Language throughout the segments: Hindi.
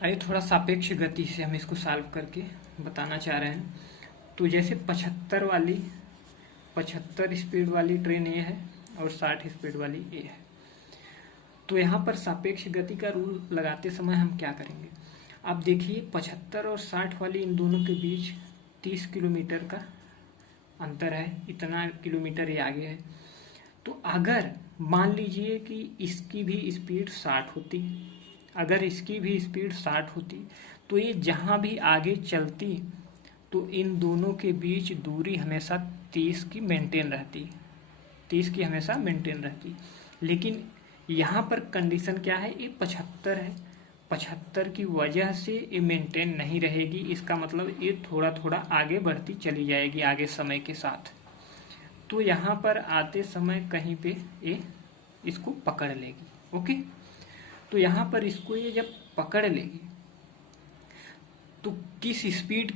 आइए थोड़ा सापेक्ष गति से हम इसको सॉल्व करके बताना चाह रहे हैं। तो जैसे 75 स्पीड वाली ट्रेन ये है और 60 स्पीड वाली ये है। तो यहाँ पर सापेक्ष गति का रूल लगाते समय हम क्या करेंगे, आप देखिए 75 और 60 वाली इन दोनों के बीच 30 किलोमीटर का अंतर है, इतना किलोमीटर ये आगे है। तो अगर मान लीजिए कि इसकी भी स्पीड 60 होती, अगर इसकी भी स्पीड 60 होती तो ये जहाँ भी आगे चलती तो इन दोनों के बीच दूरी हमेशा 30 की मेंटेन रहती, 30 की हमेशा मेंटेन रहती। लेकिन यहाँ पर कंडीशन क्या है, ये 75 है, 75 की वजह से ये मेंटेन नहीं रहेगी। इसका मतलब ये थोड़ा थोड़ा आगे बढ़ती चली जाएगी आगे समय के साथ। तो यहाँ पर आते समय कहीं पे ये इसको पकड़ लेगी। ओके, तो यहाँ पर इसको ये जब पकड़ लेगी तो किस स्पीड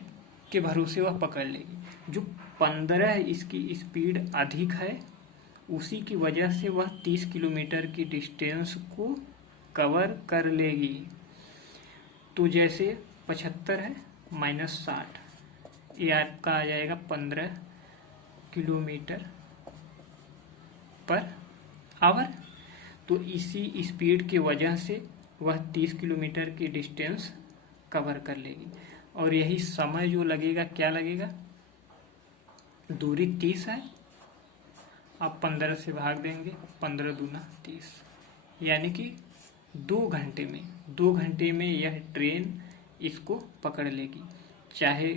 के भरोसे वह पकड़ लेगी, जो 15 इसकी स्पीड अधिक है उसी की वजह से वह 30 किलोमीटर की डिस्टेंस को कवर कर लेगी। तो जैसे 75 है माइनस 60, ये आपका आ जाएगा 15 किलोमीटर पर आवर। तो इसी स्पीड की वजह से वह 30 किलोमीटर की डिस्टेंस कवर कर लेगी। और यही समय जो लगेगा, क्या लगेगा, दूरी 30 है, आप 15 से भाग देंगे, 15 दूना 30, यानी कि 2 घंटे में यह ट्रेन इसको पकड़ लेगी। चाहे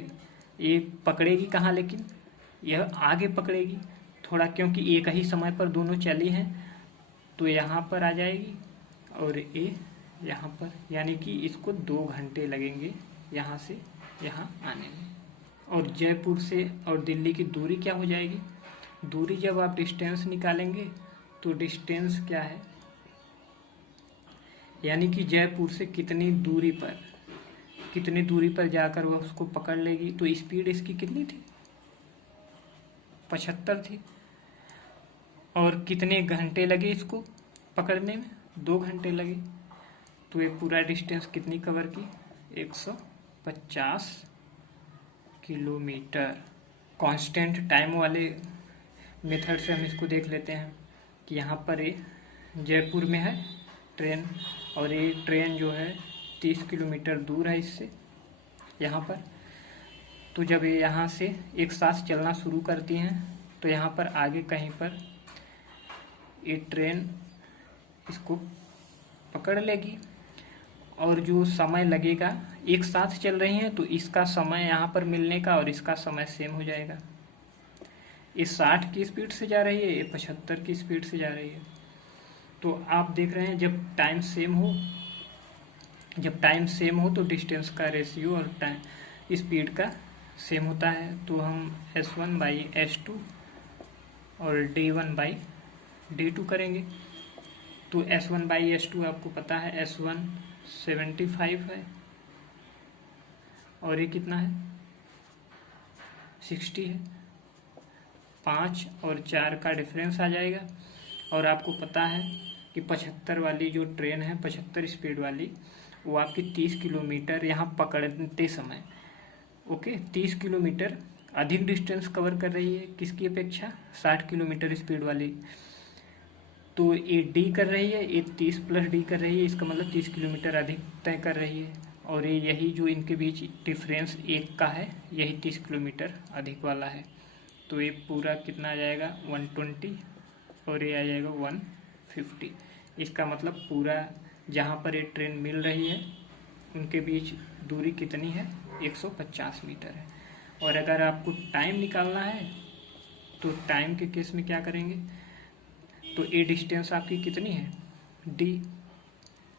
ये पकड़ेगी कहाँ, लेकिन यह आगे पकड़ेगी थोड़ा, क्योंकि एक ही समय पर दोनों चली हैं। तो यहाँ पर आ जाएगी और ये यहाँ पर, यानी कि इसको 2 घंटे लगेंगे यहाँ से यहाँ आने में। और जयपुर से और दिल्ली की दूरी क्या हो जाएगी, दूरी जब आप डिस्टेंस निकालेंगे तो डिस्टेंस क्या है, यानी कि जयपुर से कितनी दूरी पर जाकर वह उसको पकड़ लेगी। तो स्पीड इसकी कितनी थी, 75 थी, और कितने घंटे लगे इसको पकड़ने में, 2 घंटे लगे। तो ये पूरा डिस्टेंस कितनी कवर की, 150 किलोमीटर। कांस्टेंट टाइम वाले मेथड से हम इसको देख लेते हैं कि यहाँ पर ये जयपुर में है ट्रेन, और ये ट्रेन जो है 30 किलोमीटर दूर है इससे यहाँ पर। तो जब ये यहाँ से एक साथ चलना शुरू करती हैं तो यहाँ पर आगे कहीं पर ये ट्रेन इसको पकड़ लेगी। और जो समय लगेगा, एक साथ चल रही हैं तो इसका समय यहाँ पर मिलने का और इसका समय सेम हो जाएगा। ये 60 की स्पीड से जा रही है, ये 75 की स्पीड से जा रही है। तो आप देख रहे हैं जब टाइम सेम हो तो डिस्टेंस का रेशियो और टाइम स्पीड का सेम होता है। तो हम S1 बाई S2 और D1 बाई D2 करेंगे। तो S1 बाई S2 आपको पता है, S1 75 है और ये कितना है, 60 है। 5 और 4 का डिफरेंस आ जाएगा। और आपको पता है कि 75 वाली जो ट्रेन है, 75 स्पीड वाली, वो आपकी 30 किलोमीटर यहाँ पकड़ते समय, ओके, 30 किलोमीटर अधिक डिस्टेंस कवर कर रही है किसकी अपेक्षा, 60 किलोमीटर स्पीड वाली। तो ये डी कर रही है, ये 30 प्लस डी कर रही है, इसका मतलब 30 किलोमीटर अधिक तय कर रही है। और ये यही जो इनके बीच डिफरेंस 1 का है, यही 30 किलोमीटर अधिक वाला है। तो ये पूरा कितना आ जाएगा, 120, और ये आ जाएगा 150। इसका मतलब पूरा जहाँ पर ये ट्रेन मिल रही है उनके बीच दूरी कितनी है, 150 मीटर है। और अगर आपको टाइम निकालना है तो टाइम के केस में क्या करेंगे, तो ये डिस्टेंस आपकी कितनी है, डी,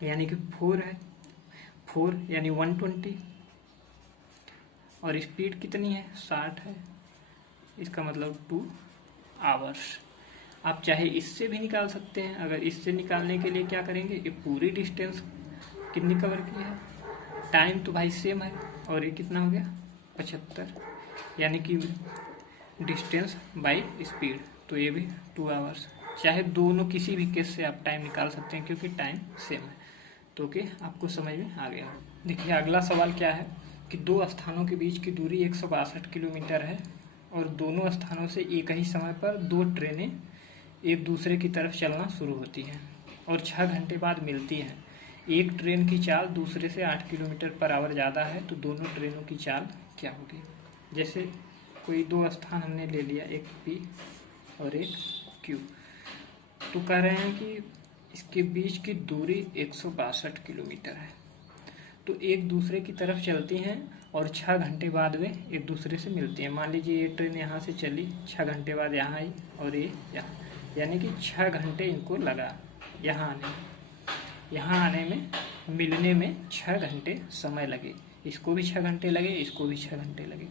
यानी कि 4 है, 4 यानी 120, और स्पीड कितनी है, 60 है, इसका मतलब 2 आवर्स। आप चाहे इससे भी निकाल सकते हैं। अगर इससे निकालने के लिए क्या करेंगे, ये पूरी डिस्टेंस कितनी कवर की है, टाइम तो भाई सेम है, और ये कितना हो गया, 75, यानी कि डिस्टेंस बाई स्पीड, तो ये भी 2 आवर्स। चाहे दोनों किसी भी केस से आप टाइम निकाल सकते हैं क्योंकि टाइम सेम है। तो कि आपको समझ में आ गया। देखिए अगला सवाल क्या है कि दो स्थानों के बीच की दूरी 162 किलोमीटर है और दोनों स्थानों से एक ही समय पर दो ट्रेनें एक दूसरे की तरफ चलना शुरू होती हैं और 6 घंटे बाद मिलती हैं। एक ट्रेन की चाल दूसरे से 8 किलोमीटर पर आवर ज़्यादा है, तो दोनों ट्रेनों की चाल क्या होगी। जैसे कोई दो स्थान हमने ले लिया, एक पी और एक क्यू, तो कह रहे हैं कि इसके बीच की दूरी 162 किलोमीटर है। तो एक दूसरे की तरफ चलती हैं और 6 घंटे बाद वे एक दूसरे से मिलती हैं। मान लीजिए ये ट्रेन यहाँ से चली, 6 घंटे बाद यहाँ आई और ये यहाँ, यानी कि 6 घंटे इनको लगा यहाँ आने में, मिलने में 6 घंटे समय लगे। इसको भी 6 घंटे लगे, इसको भी 6 घंटे लगे।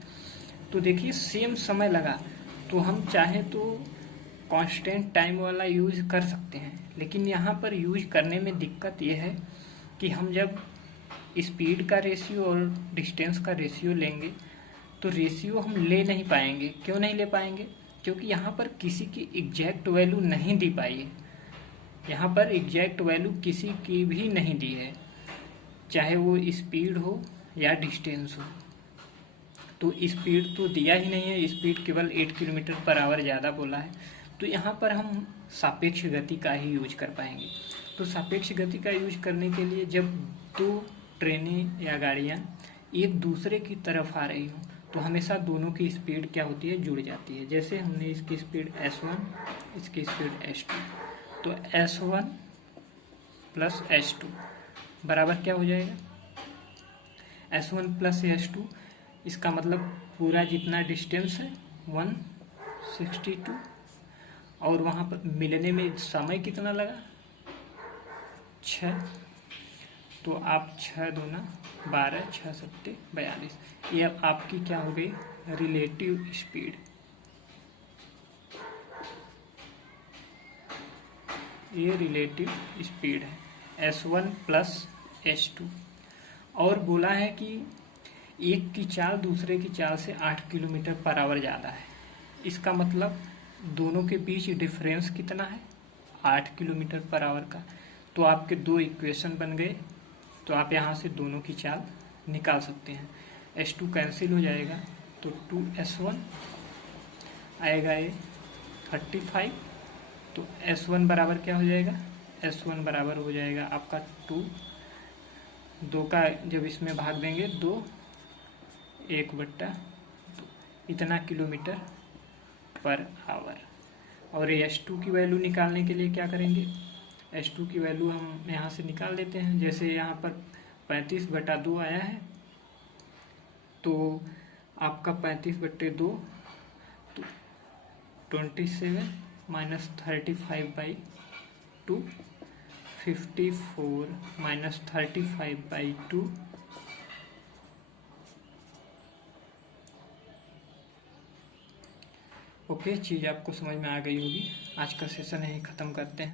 तो देखिए सेम समय लगा, तो हम चाहें तो कांस्टेंट टाइम वाला यूज कर सकते हैं, लेकिन यहाँ पर यूज करने में दिक्कत ये है कि हम जब स्पीड का रेशियो और डिस्टेंस का रेशियो लेंगे तो रेशियो हम ले नहीं पाएंगे। क्यों नहीं ले पाएंगे? क्योंकि यहाँ पर किसी की एग्जैक्ट वैल्यू नहीं दी पाई है। यहाँ पर एग्जैक्ट वैल्यू किसी की भी नहीं दी है, चाहे वो स्पीड हो या डिस्टेंस हो। तो स्पीड तो दिया ही नहीं है, स्पीड केवल 8 किलोमीटर पर आवर ज़्यादा बोला है। तो यहाँ पर हम सापेक्ष गति का ही यूज कर पाएंगे। तो सापेक्ष गति का यूज करने के लिए जब दो ट्रेनें या गाड़ियाँ एक दूसरे की तरफ आ रही हो तो हमेशा दोनों की स्पीड क्या होती है, जुड़ जाती है। जैसे हमने इसकी स्पीड S1, इसकी स्पीड S2, तो S1 प्लस S2 बराबर क्या हो जाएगा, S1 प्लस S2। इसका मतलब पूरा जितना डिस्टेंस है 162, और वहाँ पर मिलने में समय कितना लगा, 6। तो आप 6 दूना 12, 6 सत्ते 42, ये अब आपकी क्या हो गई, रिलेटिव स्पीड। ये रिलेटिव स्पीड है S1 प्लस S2। और बोला है कि एक की चाल दूसरे की चाल से 8 किलोमीटर पर आवर ज़्यादा है। इसका मतलब दोनों के बीच डिफरेंस कितना है, 8 किलोमीटर पर आवर का। तो आपके दो इक्वेशन बन गए, तो आप यहाँ से दोनों की चाल निकाल सकते हैं। S2 कैंसिल हो जाएगा तो 2S1 आएगा, ये 35। तो S1 बराबर क्या हो जाएगा, S1 बराबर हो जाएगा आपका 2 का जब इसमें भाग देंगे 2, 1/2, इतना किलोमीटर पर आवर। और S2 की वैल्यू निकालने के लिए क्या करेंगे, S2 की वैल्यू हम यहाँ से निकाल देते हैं। जैसे यहाँ पर 35/2 आया है, तो आपका 35/2 तो 27 माइनस 35/2, 54 माइनस 35/2, ओके। चीज़ आपको समझ में आ गई होगी। आज का सेशन यहीं ख़त्म करते हैं।